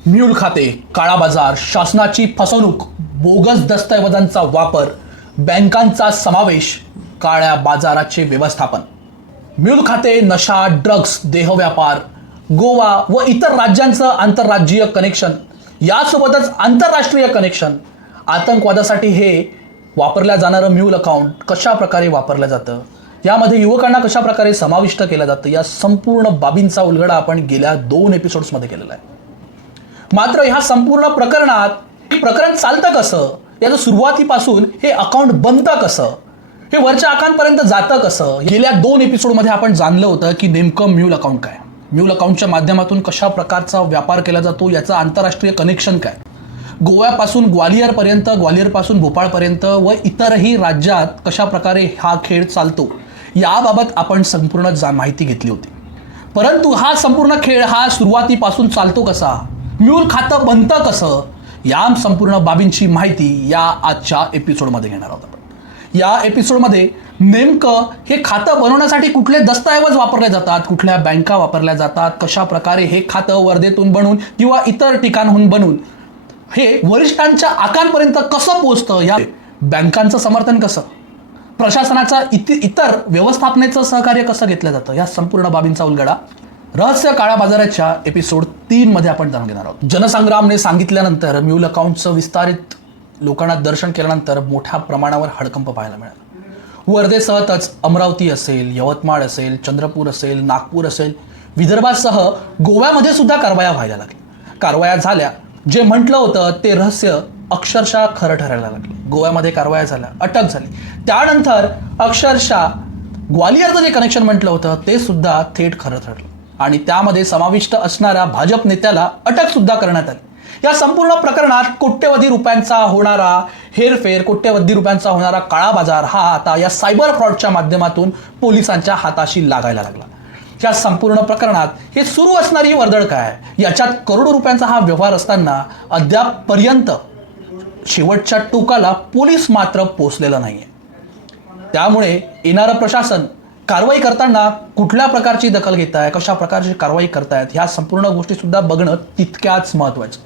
Mule खाते, काळा बाजार, शासनाची फसवणूक, बोगस दस्तऐवजांचा वापर, बँकांचा समावेश, काळ्या बाजाराचे व्यवस्थापन. म्यूल खाते, नशा, ड्रग्ज, देहव्यापार, गोवा व इतर राज्यांचं आंतरराज्यीय कनेक्शन, यासोबतच आंतरराष्ट्रीय कनेक्शन, आतंकवादासाठी हे वापरल्या जाणारं म्यूल अकाउंट कशा प्रकारे वापरलं जातं, यामध्ये युवकांना कशा प्रकारे समाविष्ट केलं जातं, या संपूर्ण बाबींचा उलगडा आपण गेल्या 2 एपिसोड्समध्ये केलेला आहे. मात्र ह्या संपूर्ण प्रकरणात प्रकरण चालतं कसं, याचं सुरुवातीपासून हे अकाउंट बनतं कसं, हे वरच्या आकांपर्यंत जातं कसं, गेल्या 2 एपिसोडमध्ये आपण जाणलं होतं की नेमकं म्यूल अकाउंट काय, म्यूल अकाउंटच्या माध्यमातून कशा प्रकारचा व्यापार केला जातो, याचं आंतरराष्ट्रीय कनेक्शन काय, गोव्यापासून ग्वालियरपर्यंत, ग्वालियरपासून भोपाळपर्यंत व इतरही राज्यात कशा प्रकारे हा खेळ चालतो, याबाबत आपण संपूर्ण माहिती घेतली होती. परंतु हा संपूर्ण खेळ हा सुरुवातीपासून चालतो कसा, म्यूल खातं बनतं कसं, या संपूर्ण बाबींची माहिती या आजच्या एपिसोडमध्ये घेणार आहोत आपण. या एपिसोडमध्ये नेमकं हे खातं बनवण्यासाठी कुठले दस्तऐवज वापरले जातात, कुठल्या बँका वापरल्या जातात, कशा प्रकारे हे खातं वर्धेतून बनवून किंवा इतर ठिकाणहून बनवून हे वरिष्ठांच्या आकांपर्यंत कसं पोहोचतं, या बँकांचं समर्थन कसं, प्रशासनाचा इतर व्यवस्थापनेचं सहकार्य कसं घेतलं जातं, या संपूर्ण बाबींचा उलगडा रहस्य काळ्या बाजाराच्या एपिसोड 3 मध्ये आपण जाणून घेणार आहोत. जनसंग्रामने सांगितल्यानंतर म्यूल अकाउंटचं विस्तारित लोकांना दर्शन केल्यानंतर मोठ्या प्रमाणावर हडकंप पाहायला मिळाला. वर्धेसहच अमरावती असेल, यवतमाळ असेल, चंद्रपूर असेल, नागपूर असेल, विदर्भासह गोव्यामध्ये सुद्धा कारवाया व्हायला लागल्या. कारवाया झाल्या, जे म्हटलं होतं ते रहस्य अक्षरशः खरं ठरायला लागले. गोव्यामध्ये कारवाया झाल्या, अटक झाली. त्यानंतर अक्षरशः ग्वालियरचं जे कनेक्शन म्हटलं होतं ते सुद्धा थेट खरं ठरलं आणि त्यामध्ये समाविष्ट असणाऱ्या भाजप नेत्याला अटक सुद्धा करण्यात आली. या संपूर्ण प्रकरणात कोट्यवधी रुपयांचा होणारा हेरफेर, कोट्यवधी रुपयांचा होणारा काळा बाजार हा आता या सायबर फ्रॉडच्या माध्यमातून पोलिसांच्या हाताशी लागायला लागला. या संपूर्ण प्रकरणात हे सुरू असणारी वर्दळ काय, याच्यात करोडो रुपयांचा हा व्यवहार असताना अद्यापपर्यंत शेवटच्या टोकाला पोलीस मात्र पोचलेला नाहीये. त्यामुळे येणारं प्रशासन कारवाई करताना कुठल्या प्रकारची दखल घेत आहे, कशा प्रकारची कारवाई करतायत, ह्या संपूर्ण गोष्टी सुद्धा बघणं तितक्याच महत्त्वाचं.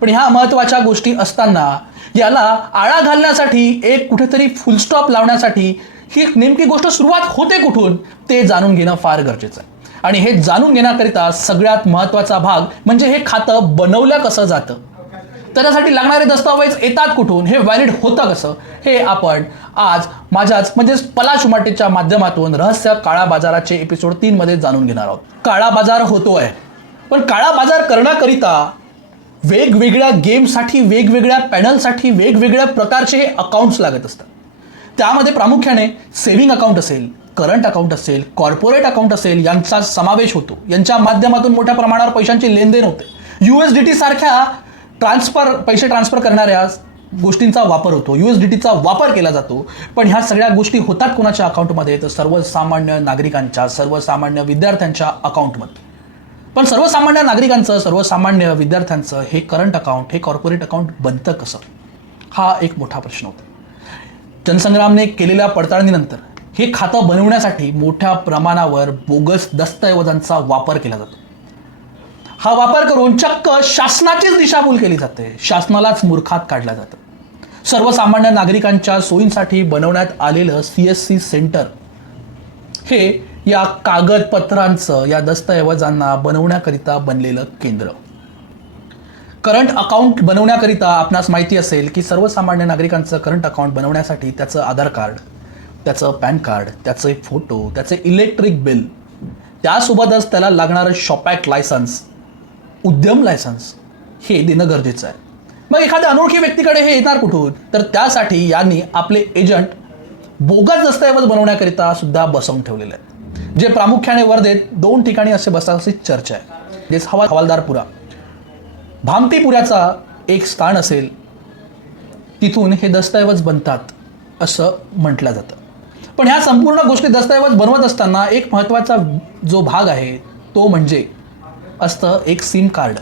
पण ह्या महत्त्वाच्या गोष्टी असताना याला आळा घालण्यासाठी, एक कुठेतरी फुलस्टॉप लावण्यासाठी ही नेमकी गोष्ट सुरुवात होते कुठून ते जाणून घेणं फार गरजेचं आहे. आणि हे जाणून घेण्याकरिता सगळ्यात महत्त्वाचा भाग म्हणजे हे खातं बनवलं कसं जातं, त्याच्यासाठी लागणारे दस्तावेज येतात कुठून, हे व्हॅलिड होतं कसं, हे आपण आज माझ्याच म्हणजेच पलाश उमाटेच्या माध्यमातून रहस्य काळा बाजाराचे एपिसोड 3 मध्ये जाणून घेणार आहोत. काळा बाजार होतोय, पण काळा बाजार करण्याकरिता वेगवेगळ्या गेमसाठी, वेगवेगळ्या पॅनलसाठी वेगवेगळ्या प्रकारचे हे अकाउंट्स लागत असतात. त्यामध्ये प्रामुख्याने सेव्हिंग अकाउंट असेल, करंट अकाउंट असेल, कॉर्पोरेट अकाउंट असेल, यांचा समावेश होतो. यांच्या माध्यमातून मोठ्या प्रमाणावर पैशांची लेनदेन होते. USDT सारख्या पैसे ट्रान्सफर करणाऱ्या गोष्टींचा वापर होतो, USDTचा वापर केला जातो. पण ह्या सगळ्या गोष्टी होतात कोणाच्या अकाउंटमध्ये, तर सर्वसामान्य नागरिकांच्या, सर्वसामान्य विद्यार्थ्यांच्या अकाउंटमध्ये. पण सर्वसामान्य नागरिकांचं, सर्वसामान्य विद्यार्थ्यांचं हे करंट अकाउंट, हे कॉर्पोरेट अकाउंट बनतं कसं, हा एक मोठा प्रश्न होता. जनसंग्रामने केलेल्या पडताळणीनंतर हे खातं बनवण्यासाठी मोठ्या प्रमाणावर बोगस दस्तऐवजांचा वापर केला जातो. हा वापर करून चक्क शासनाचीच दिशाभूल केली जाते, शासनालाच मूर्खात काढलं जातं. सर्वसामान्य नागरिकांच्या सोयींसाठी बनवण्यात आलेलं CSC सेंटर हे या कागदपत्रांचं, या दस्तऐवजांना बनवण्याकरिता बनलेलं केंद्र. करंट अकाउंट बनवण्याकरिता आपणास माहिती असेल की सर्वसामान्य नागरिकांचं करंट अकाउंट बनवण्यासाठी त्याचं आधार कार्ड, त्याचं पॅन कार्ड, त्याचे फोटो, त्याचे इलेक्ट्रिक बिल, त्यासोबतच त्याला लागणारं शॉप ॲक्ट लायसन्स, उद्यम लायसन्स हे देणं गरजेचं आहे. मग एखाद्या अनोळखी व्यक्तीकडे हे येणार कुठून, तर त्यासाठी यांनी आपले एजंट बोगस दस्तऐवज बनवण्याकरिता सुद्धा बसवून ठेवलेले आहेत, जे प्रामुख्याने वर्धेत 2 ठिकाणी असे बसण्याची चर्चा आहे. जे हवालदारपुरा, भामटीपुऱ्याचा एक स्थान असेल, तिथून हे दस्तऐवज बनतात असं म्हटलं जातं. पण ह्या संपूर्ण गोष्टी दस्तऐवज बनवत असताना एक महत्त्वाचा जो भाग आहे तो म्हणजे असतं एक सिम कार्ड.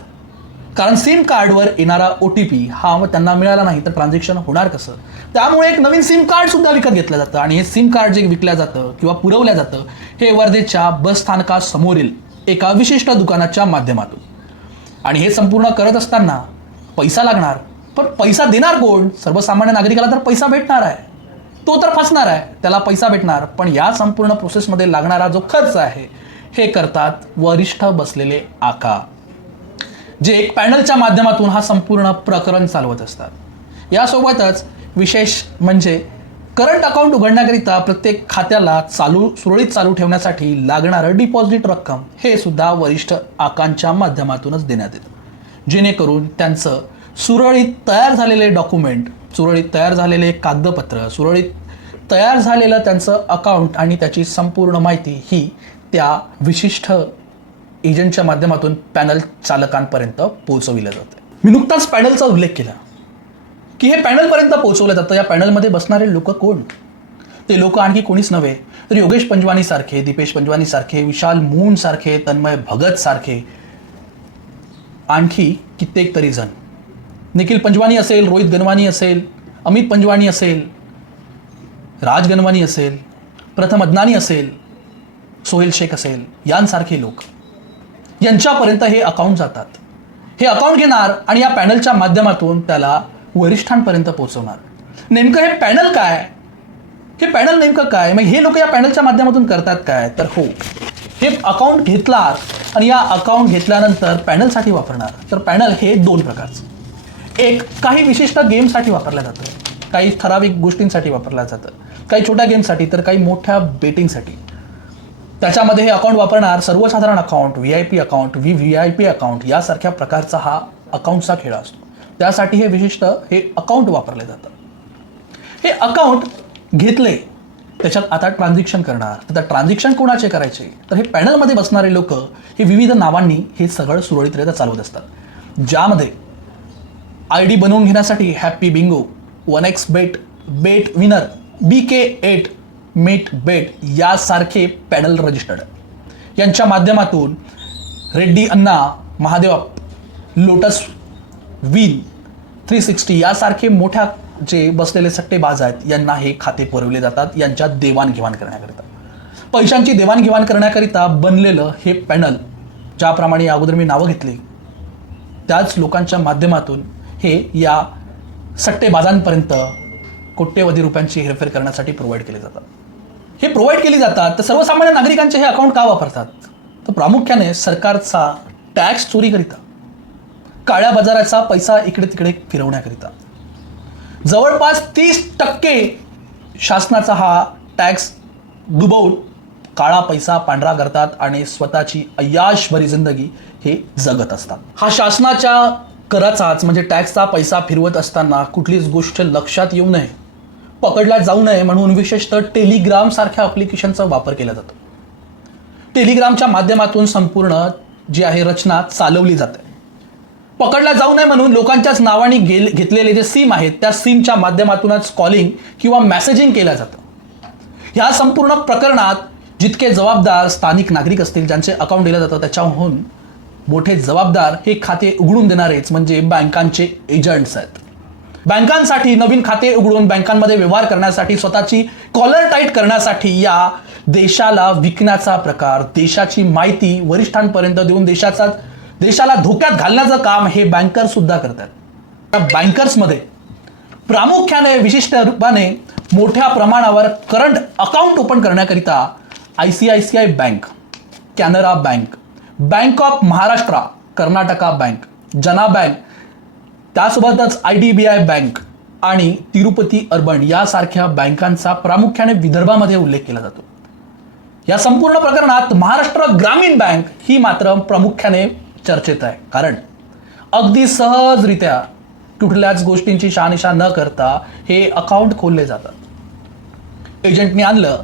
कारण सिम कार्डवर येणारा OTP हा त्यांना मिळाला नाही तर ट्रान्झॅक्शन होणार कसं, त्यामुळे एक नवीन सिम कार्ड सुद्धा विकत घेतलं जातं. आणि हे सिम कार्ड जे विकल्या जातं किंवा पुरवल्या जातं हे वर्धेच्या बसस्थानकासमोरील एका विशिष्ट दुकानाच्या माध्यमातून. आणि हे संपूर्ण करत असताना पैसा लागणार, पण पैसा देणार कोण? सर्वसामान्य नागरिकाला तर पैसा भेटणार आहे, तो तर फसणार आहे, त्याला पैसा भेटणार, पण या संपूर्ण प्रोसेसमध्ये लागणारा जो खर्च आहे हे करतात वरिष्ठ बसलेले आका, जे एक पॅनलच्या माध्यमातून हा संपूर्ण प्रकरण चालवत असतात. यासोबतच विशेष म्हणजे करंट अकाउंट उघडण्याकरिता प्रत्येक खात्याला सुरळीत चालू ठेवण्यासाठी लागणारं डिपॉझिट रक्कम हे सुद्धा वरिष्ठ आकांच्या माध्यमातूनच देण्यात येतं, जेणेकरून त्यांचं सुरळीत तयार झालेले डॉक्युमेंट, सुरळीत तयार झालेले कागदपत्र, सुरळीत तयार झालेलं त्यांचं अकाउंट आणि त्याची संपूर्ण माहिती ही त्या विशिष्ट एजंटच्या माध्यमातून पॅनल चालकांपर्यंत पोहोचविलं जाते. मी नुकताच पॅनलचा उल्लेख केला की हे पॅनलपर्यंत पोहोचवलं जातं. या पॅनलमध्ये बसणारे लोक कोण? ते लोक आणखी कोणीच नव्हे तर योगेश पंजवानी सारखे, दीपेश पंजवानी सारखे, विशाल मून सारखे, तन्मय भगत सारखे आणखी कित्येक तरी जण. निखिल पंजवानी असेल, रोहित गनवानी असेल, अमित पंजवानी असेल, राज गनवानी असेल, प्रथम अदनानी असेल, सोहेल शेख असेल, यांसारखे लोक, यांच्यापर्यंत हे अकाउंट जातात. हे अकाउंट घेणार आणि या पॅनलच्या माध्यमातून त्याला वरिष्ठांपर्यंत पोहोचवणार. नेमकं हे पॅनल काय? हे पॅनल नेमकं काय? मग हे लोक या पॅनलच्या माध्यमातून करतात काय? तर हो, हे अकाउंट घेतणार आणि या अकाउंट घेतल्यानंतर पॅनलसाठी वापरणार. तर पॅनल हे दोन प्रकारचं, एक काही विशिष्ट गेमसाठी वापरलं जातं, काही ठराविक गोष्टींसाठी वापरलं जातं, काही छोट्या गेमसाठी तर काही मोठ्या बेटिंगसाठी. त्याच्यामध्ये हे अकाउंट वापरणार सर्वसाधारण account, VIP account, VVIP account यासारख्या प्रकारचा हा अकाउंटचा खेळ असतो. त्यासाठी हे विशिष्ट हे अकाउंट वापरले जातं. हे अकाउंट घेतले, त्याच्यात आता ट्रान्झॅक्शन करणार. तर ट्रान्झॅक्शन कोणाचे करायचे? तर हे पॅनलमध्ये बसणारे लोक हे विविध नावांनी हे सगळं सुरळीतरित्या चालवत असतात, ज्यामध्ये ID बनवून घेण्यासाठी हॅपी बिंगो, 1x बेट, बेट विनर, BK8, मेट बेट यासारखे पॅनल रजिस्टर्ड. यांच्या माध्यमातून रेड्डी अण्णा, महादेव, लोटस विन, 360 यासारखे मोठ्या जे बसलेले सट्टेबाज आहेत यांना हे खाते पुरवले जातात. यांच्या देवाणघेवाण करण्याकरिता, पैशांची देवाणघेवाण करण्याकरिता बनलेलं हे पॅनल, ज्याप्रमाणे अगोदर मी नावं घेतली त्याच लोकांच्या माध्यमातून हे या सट्टेबाजांपर्यंत कोट्यवधी रुपयांची हेरफेर करण्यासाठी प्रोव्हाइड केले जातात. हे प्रोव्हाइड केली जातात. तर सर्वसामान्य नागरिकांचे हे अकाउंट का वापरतात? तर प्रामुख्याने सरकारचा टॅक्स चोरीकरिता, काळ्या बाजाराचा पैसा इकडे तिकडे फिरवण्याकरिता. जवळपास 30% शासनाचा हा टॅक्स डुबवून काळा पैसा पांढरा करतात आणि स्वतःची अय्याशभरी जिंदगी हे जगत असतात. हा शासनाच्या कराचाच म्हणजे टॅक्सचा पैसा फिरवत असताना कुठलीच गोष्ट लक्षात येऊ नये, पकडला जाऊ नये म्हणून विशेषतः टेलिग्राम सारख्या ॲप्लिकेशनचा वापर केला जातो. टेलिग्रामच्या माध्यमातून संपूर्ण जी आहे रचना चालवली जाते. पकडला जाऊ नये म्हणून लोकांच्याच नावाने घेतलेले जे सिम आहेत त्या सिमच्या माध्यमातूनच कॉलिंग किंवा मेसेजिंग केलं जातं. ह्या संपूर्ण प्रकरणात जितके जबाबदार स्थानिक नागरिक असतील, ज्यांचे अकाउंट दिलं जातं, त्याच्याहून मोठे जबाबदार हे खाते उघडून देणारेच म्हणजे बँकांचे एजंट्स आहेत. बँकांसाठी नवीन खाते उघडून बँकांमध्ये व्यवहार करण्यासाठी, स्वतःची कॉलर टाईट करण्यासाठी या देशाला विकण्याचा प्रकार, देशाची माहिती वरिष्ठांपर्यंत देऊन देशाला धोक्यात घालण्याचं काम हे बँकर सुद्धा करतात. त्या बँकर्समध्ये प्रामुख्याने विशिष्ट रूपाने मोठ्या प्रमाणावर करंट अकाउंट ओपन करण्याकरिता ICICI bank, Canara bank, bank of Maharashtra, Karnataka bank, जना बँक, त्यासोबतच IDBI बँक आणि तिरुपती अर्बन यासारख्या बँकांचा प्रामुख्याने विदर्भामध्ये उल्लेख केला जातो. या संपूर्ण प्रकरणात महाराष्ट्र ग्रामीण बँक ही मात्र प्रामुख्याने चर्चेत आहे, कारण अगदी सहजरित्या कुठल्याच गोष्टींची शहानिशा न करता हे अकाउंट खोलले जातात. एजंटने आणलं,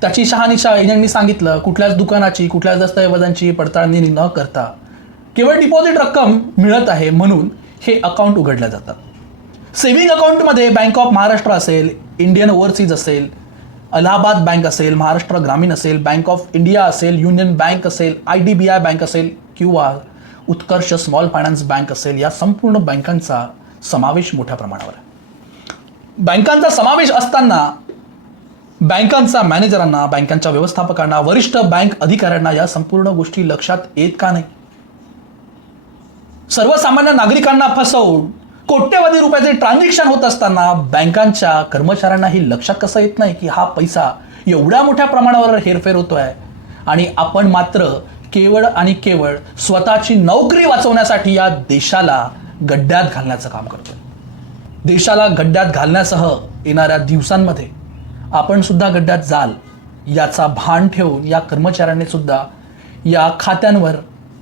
त्याची शहानिशा एजंटनी सांगितलं, कुठल्याच दुकानाची, कुठल्याच दस्तऐवजांची पडताळणी न करता केवळ डिपॉझिट रक्कम मिळत आहे म्हणून हे अकाउंट उघडल्या जातात. सेव्हिंग अकाउंटमध्ये बँक ऑफ महाराष्ट्र असेल, इंडियन ओव्हरसीज असेल, अलाहाबाद बँक असेल, महाराष्ट्र ग्रामीण असेल, बँक ऑफ इंडिया असेल, युनियन बँक असेल, IDBI बँक असेल किंवा उत्कर्ष स्मॉल फायनान्स बँक असेल, या संपूर्ण बँकांचा समावेश मोठ्या प्रमाणावर आहे. बँकांचा समावेश असताना बँकांचा मॅनेजरांना, बँकांच्या व्यवस्थापकांना, वरिष्ठ बँक अधिकाऱ्यांना या संपूर्ण गोष्टी लक्षात येत का नाही? सर्वसामान्य नागरिकांना फसवून कोट्यवधी रुपयाचे ट्रान्झॅक्शन होत असताना बँकांच्या कर्मचाऱ्यांना ही लक्षात कसं येत नाही की हा पैसा एवढ्या मोठ्या प्रमाणावर हेरफेर होतोय आणि आपण मात्र केवळ आणि केवळ स्वतःची नोकरी वाचवण्यासाठी या देशाला गड्ड्यात घालण्याचं काम करतोय. देशाला गड्ड्यात घालण्यासह येणाऱ्या दिवसांमध्ये आपण सुद्धा गड्ड्यात जाल याचा भान ठेवून या कर्मचाऱ्यांनी सुद्धा या खात्यांवर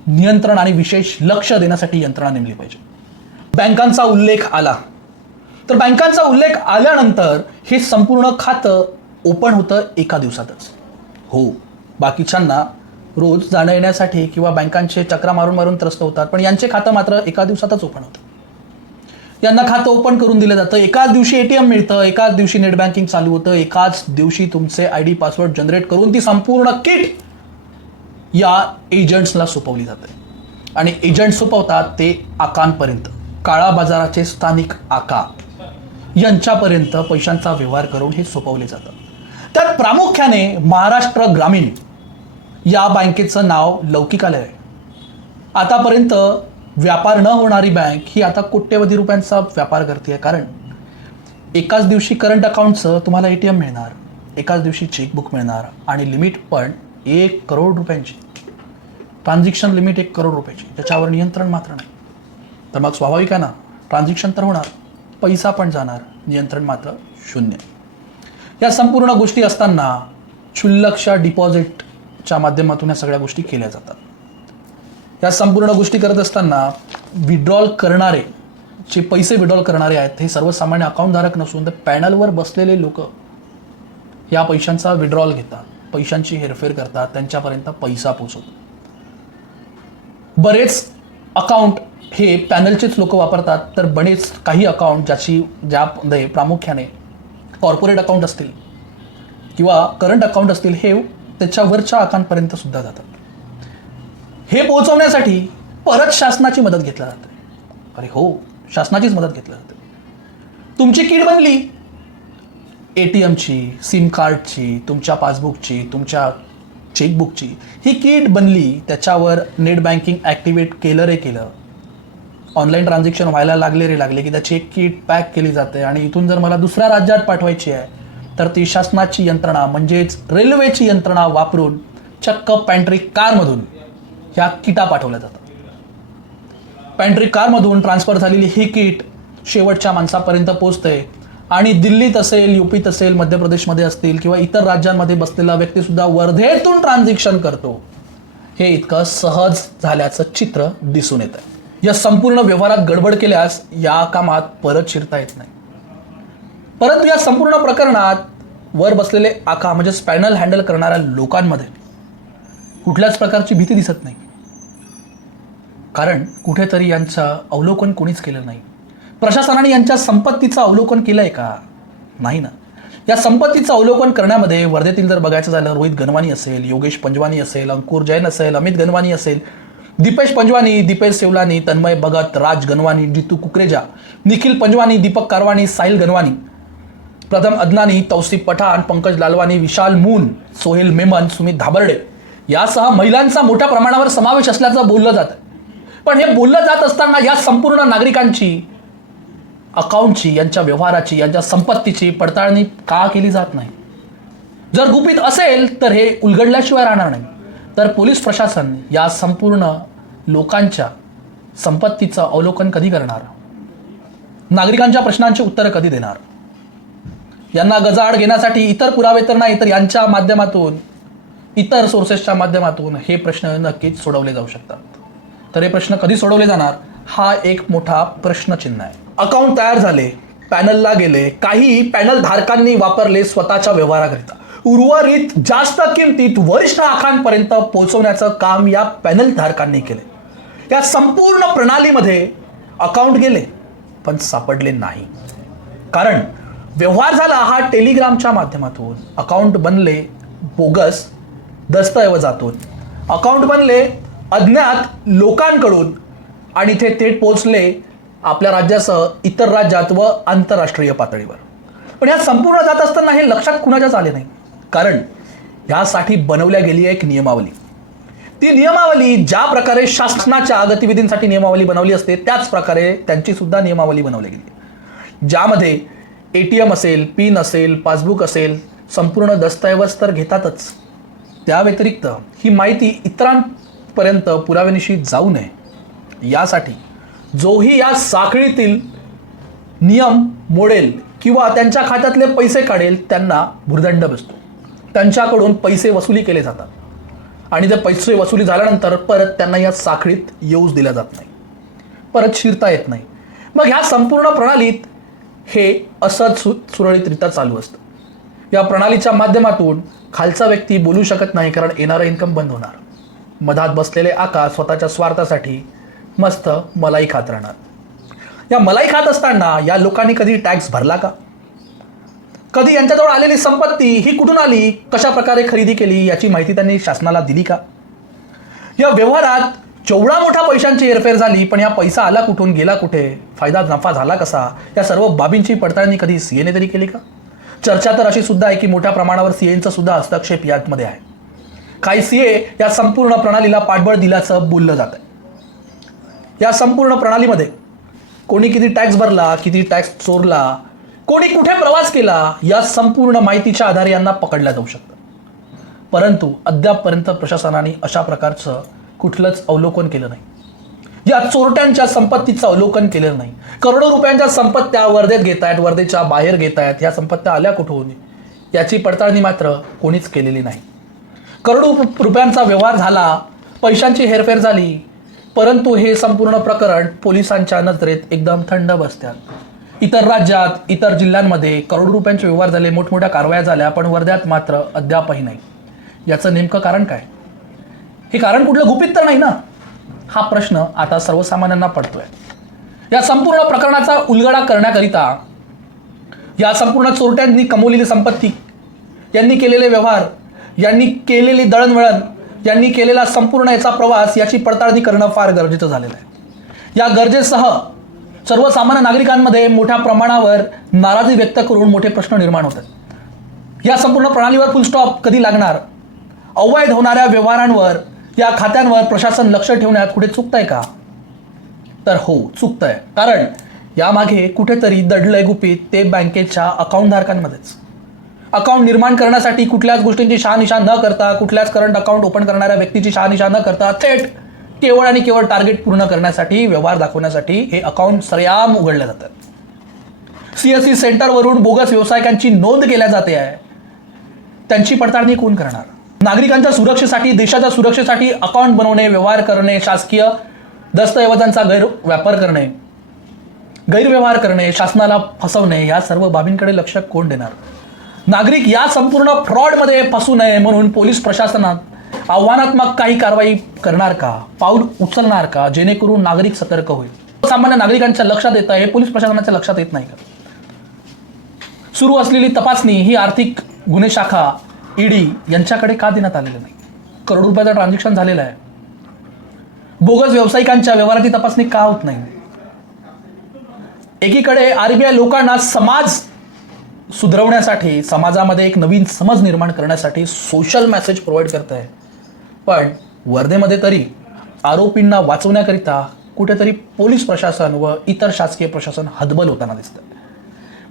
नियंत्रण आणि विशेष लक्ष देण्यासाठी यंत्रणा नेमली पाहिजे. बँकांचा उल्लेख आला तर बँकांचा उल्लेख आल्यानंतर हे संपूर्ण खातं ओपन होतं एका दिवसातच. हो, बाकीच्यांना रोज जाणं येण्यासाठी किंवा बँकांचे चक्रा मारून मारून त्रस्त होतात, पण यांचे खातं मात्र एका दिवसातच ओपन होतं. यांना खातं ओपन करून दिलं जातं, एकाच दिवशी ATM मिळतं, एकाच दिवशी नेट बँकिंग चालू होतं, एकाच दिवशी तुमचे ID पासवर्ड जनरेट करून ती संपूर्ण किट या एजंट्सला सोपवली जाते आणि एजंट सोपवतात ते आकांपर्यंत, काळा बाजाराचे स्थानिक आका यांच्यापर्यंत पैशांचा व्यवहार करून हे सोपवले जातं. त्यात प्रामुख्याने महाराष्ट्र ग्रामीण या बँकेचं नाव लौकिक आलं आहे. आतापर्यंत व्यापार न होणारी बँक ही आता कोट्यवधी रुपयांचा व्यापार करते, कारण एकाच दिवशी करंट अकाउंटचं तुम्हाला ATM मिळणार, एकाच दिवशी चेकबुक मिळणार आणि लिमिट पण 1 करोड रुपयांची. ट्रान्झॅक्शन लिमिट 1 करोड रुपयाची, त्याच्यावर नियंत्रण मात्र नाही. तर मग स्वाभाविक आहे ना, ट्रान्झॅक्शन तर होणार, पैसा पण जाणार, नियंत्रण मात्र शून्य. या संपूर्ण गोष्टी असताना क्षुल्लकशा डिपॉझिटच्या माध्यमातून या सगळ्या गोष्टी केल्या जातात. या संपूर्ण गोष्टी करत असताना विड्रॉल करणारे, जे पैसे विड्रॉल करणारे आहेत हे सर्वसामान्य अकाउंटधारक नसून तर पॅनलवर बसलेले लोक या पैशांचा विड्रॉल घेतात, पैशांची हेरफेर करतात, त्यांच्यापर्यंत पैसा पोहोचवतात. बरेच अकाउंट हे पॅनलचेच लोक वापरतात, तर बरेच काही अकाउंट ज्यामध्ये प्रामुख्याने कॉर्पोरेट अकाउंट असतील किंवा करंट अकाउंट असतील हे त्याच्यावरच्या अकाउंटपर्यंत सुद्धा जातात. हे पोहोचवण्यासाठी परत शासनाची मदत घेतली जाते. अरे हो, शासनाचीच मदत घेतली जाते. तुमची किट बनली ATMची, सिम कार्डची, तुमच्या पासबुकची, तुमच्या चेकबुकची, ही किट बनली, त्याच्यावर नेट बँकिंग ॲक्टिवेट केलं रे केलं, ऑनलाईन ट्रान्झॅक्शन व्हायला लागले की त्याची एक किट पॅक केली जाते आणि इथून जर मला दुसऱ्या राज्यात पाठवायची आहे तर ती शासनाची यंत्रणा म्हणजेच रेल्वेची यंत्रणा वापरून चक्क पॅन्ट्री कारमधून ह्या किटा पाठवल्या जातात. पॅन्ट्री कारमधून ट्रान्सफर झालेली ही किट शेवटच्या माणसापर्यंत पोहोचते आणि दिल्लीत असेल, UPीत असेल, मध्य प्रदेशमध्ये असतील किंवा इतर राज्यांमध्ये बसलेला व्यक्तीसुद्धा वर्धेतून ट्रान्झॅक्शन करतो. हे इतकं सहज झाल्याचं चित्र दिसून येतं. या संपूर्ण व्यवहारात गडबड केल्यास या कामात परत शिरता येत नाही. परंतु या संपूर्ण प्रकरणात वर बसलेले आका म्हणजे पॅनल हँडल करणाऱ्या लोकांमध्ये कुठल्याच प्रकारची भीती दिसत नाही, कारण कुठेतरी यांचं अवलोकन कोणीच केलं नाही. प्रशासनाने यांच्या संपत्तीचं अवलोकन केलं आहे का? नाही ना. या संपत्तीचं अवलोकन करण्यामध्ये वर्धेतील जर बघायचं झालं, रोहित गनवानी असेल, योगेश पंजवानी असेल, अंकुर जैन असेल, अमित गनवानी असेल, दीपेश पंजवानी, दीपेश सेवलानी, तन्मय भगत, राज गनवानी, जितू कुकरेजा, निखिल पंजवानी, दीपक कारवानी, साहिल गनवानी, प्रथम अदनानी, तौसिफ पठाण, पंकज लालवानी, विशाल मून, सोहेल मेमन, सुमित धाबर्डे यासह महिलांचा मोठ्या प्रमाणावर समावेश असल्याचं बोललं जातं. पण हे बोललं जात असताना या संपूर्ण नागरिकांची अकाउंटची, यांच्या व्यवहाराची, यांच्या संपत्तीची पडताळणी का केली जात नाही? जर गुपित असेल तर हे उलगडल्याशिवाय राहणार नाही. तर पोलीस प्रशासन या संपूर्ण लोकांच्या संपत्तीचं अवलोकन कधी करणार? नागरिकांच्या प्रश्नांची उत्तरं कधी देणार? यांना गजाआड घेण्यासाठी इतर पुरावे तर नाही, तर यांच्या माध्यमातून, इतर सोर्सेसच्या माध्यमातून हे प्रश्न नक्कीच सोडवले जाऊ शकतात. तर हे प्रश्न कधी सोडवले जाणार हा एक मोठा प्रश्नचिन्ह आहे. अकाउंट तयार झाले, पॅनलला गेले, काही पॅनल धारकांनी वापरले स्वतःच्या व्यवहाराकरिता, उर्वरित जास्त किमतीत वरिष्ठ आखांपर्यंत पोहोचवण्याचं काम या पॅनल धारकांनी केले. या संपूर्ण प्रणालीमध्ये अकाउंट गेले पण सापडले नाही, कारण व्यवहार झाला हा टेलिग्रामच्या माध्यमातून. अकाउंट बनले बोगस दस्तऐवजातून, अकाउंट बनले अज्ञात लोकांकडून आणि इथे थेट पोहोचले आपल्या राज्यासह इतर राज्यात व आंतरराष्ट्रीय पातळीवर. पण या संपूर्ण जात असताना हे लक्षात कुणाच्याच आले नाही, कारण यासाठी बनवल्या गेली एक नियमावली. ती नियमावली ज्या प्रकारे शासनाच्या गतिविधींसाठी नियमावली बनवली असते त्याच प्रकारे त्यांची सुद्धा नियमावली बनवली गेली, ज्यामध्ये ATM असेल, पिन असेल, पासबुक असेल, संपूर्ण दस्तऐवज तर घेतातच. त्या व्यतिरिक्त ही माहिती इतरांपर्यंत पुराव्यानिशी जाऊ नये यासाठी जोही या साखळीतील नियम मोडेल किंवा त्यांच्या खात्यातले पैसे काढेल त्यांना भुर्दंड बसतो. त्यांच्याकडून पैसे वसुली केले जातात आणि ते पैसे वसुली झाल्यानंतर परत त्यांना या साखळीत येऊच दिल्या जात नाही, परत शिरता येत नाही. मग ह्या संपूर्ण प्रणालीत हे असंच सुरळीतरित्या चालू असतं. या प्रणालीच्या माध्यमातून खालचा व्यक्ती बोलू शकत नाही, कारण येणारं इन्कम बंद होणार. मधात बसलेले आका स्वतःच्या स्वार्थासाठी मस्त मलाई खात राहणार. या मलाई खात असताना या लोकांनी कधी टॅक्स भरला का? कधी यांच्याजवळ आलेली संपत्ती ही कुठून आली, कशा प्रकारे खरेदी केली याची माहिती त्यांनी शासनाला दिली का? या व्यवहारात जेवढा मोठा पैशांची हेरफेर झाली, पण या पैसा आला कुठून, गेला कुठे, फायदा नफा झाला कसा, या सर्व बाबींची पडताळणी कधी CA ने तरी केली का? चर्चा तर अशी सुद्धा आहे की मोठ्या प्रमाणावर CAंचा सुद्धा हस्तक्षेप यामध्ये आहे. काही CA या संपूर्ण प्रणालीला पाठबळ दिल्याचं बोललं जात आहे. या संपूर्ण प्रणालीमध्ये कोणी किती टॅक्स भरला, किती टॅक्स चोरला, कोणी कुठे प्रवास केला, या संपूर्ण माहितीच्या आधारे यांना पकडलं जाऊ शकतं. परंतु अद्यापपर्यंत प्रशासनाने अशा प्रकारचं कुठलंच अवलोकन केलं नाही. या चोरट्यांच्या संपत्तीचं अवलोकन केलेलं नाही. करोडो रुपयांच्या संपत्त्या वर्धेत घेत आहेत, वर्धेच्या बाहेर घेत आहेत. ह्या संपत्त्या आल्या कुठून याची पडताळणी मात्र कोणीच केलेली नाही. करोडो रुपयांचा व्यवहार झाला, पैशांची हेरफेर झाली, परंतु हे संपूर्ण प्रकरण पोलिसांच्या नजरेत एकदम थंड बसतात. इतर राज्यात, इतर जिल्ह्यांमध्ये करोडो रुपयांचे व्यवहार झाले, मोठमोठ्या कारवाया झाल्या, पण वर्ध्यात मात्र अद्यापही नाही. याचं नेमकं कारण काय? हे कारण कुठलं गुपित तर नाही ना? हा प्रश्न आता सर्वसामान्यांना पडतोय. या संपूर्ण प्रकरणाचा उलगडा करण्याकरिता या संपूर्ण चोरट्यांनी कमवलेली संपत्ती, यांनी केलेले व्यवहार, यांनी केलेली दळणवळण, यांनी केलेला संपूर्ण याचा प्रवास याची पडताळणी करणं फार गरजेचं झालेलं आहे. या गरजेसह सर्वसामान्य नागरिकांमध्ये मोठ्या प्रमाणावर नाराजी व्यक्त करून मोठे प्रश्न निर्माण होतात. या संपूर्ण प्रणालीवर फुल स्टॉप कधी लागणार? अवैध होणाऱ्या व्यवहारांवर, या खात्यांवर प्रशासन लक्ष ठेवण्यात कुठे चुकतंय का? तर हो, चुकतंय. कारण यामागे कुठेतरी दडलंय गुपित ते बँकेच्या अकाउंटधारकांमध्येच. अकाउंट निर्माण करण्यासाठी कुठल्याच गोष्टींची शहानिशा न करता, कुठल्याच करंट अकाउंट ओपन करणाऱ्या व्यक्तीची शहानिशा न करता, थेट केवळ आणि केवळ टार्गेट पूर्ण करण्यासाठी, व्यवहार दाखवण्यासाठी हे अकाउंट सरेआम उघडले जातात. CSC सेंटरवरून बोगस व्यावसायिकांची नोंद केल्या जाते आहे. त्यांची पडताळणी कोण करणार? नागरिकांच्या सुरक्षेसाठी, देशाच्या सुरक्षेसाठी अकाउंट बनवणे, व्यवहार करणे, शासकीय दस्तऐवजांचा गैरव्यापार करणे, गैरव्यवहार करणे, शासनाला फसवणे, या सर्व बाबींकडे लक्ष कोण देणार? नागरिक या संपूर्ण फ्रॉडमध्ये फसू नये म्हणून पोलीस प्रशासनात आव्हानात्मक काही कारवाई करणार का, पाऊल उचलणार का, जेणेकरून नागरिक सतर्क होईल? सामान्य नागरिकांच्या लक्षात येतं, हे पोलीस प्रशासनाच्या लक्षात येत नाही का? सुरू असलेली तपासणी ही आर्थिक गुन्हे शाखा ED यांच्याकडे का देण्यात आलेलं नाही? करोडो रुपयाचं ट्रान्झॅक्शन झालेलं आहे. बोगस व्यावसायिकांच्या व्यवहाराची तपासणी का होत नाही? एकीकडे RBI लोकांना समाज सुधरवण्यासाठी, समाजामध्ये एक नवीन समज निर्माण करण्यासाठी सोशल मेसेज प्रोव्हाइड करत आहे, पण वर्धेमध्ये तरी आरोपींना वाचवण्याकरिता कुठेतरी पोलीस प्रशासन व इतर शासकीय प्रशासन हतबल होताना दिसतं.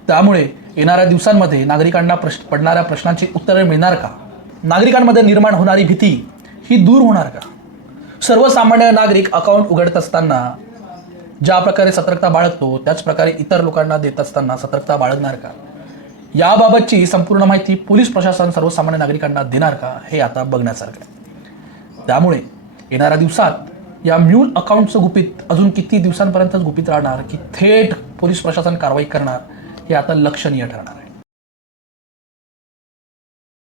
त्यामुळे येणाऱ्या दिवसांमध्ये नागरिकांना पडणाऱ्या प्रश्नांची उत्तरे मिळणार का? नागरिकांमध्ये निर्माण होणारी भीती ही दूर होणार का? सर्वसामान्य नागरिक अकाउंट उघडत असताना ज्या प्रकारे सतर्कता बाळगतो, त्याच प्रकारे इतर लोकांना देत असताना सतर्कता बाळगणार का? याबाबतची संपूर्ण माहिती पोलीस प्रशासन सर्वसामान्य नागरिकांना देणार का, हे आता बघण्यासारखं आहे. त्यामुळे येणाऱ्या दिवसात या म्यूल अकाउंटचं गुपित अजून किती दिवसांपर्यंतच गुपित राहणार, की थेट पोलीस प्रशासन कारवाई करणार, हे आता लक्षणीय ठरणार आहे.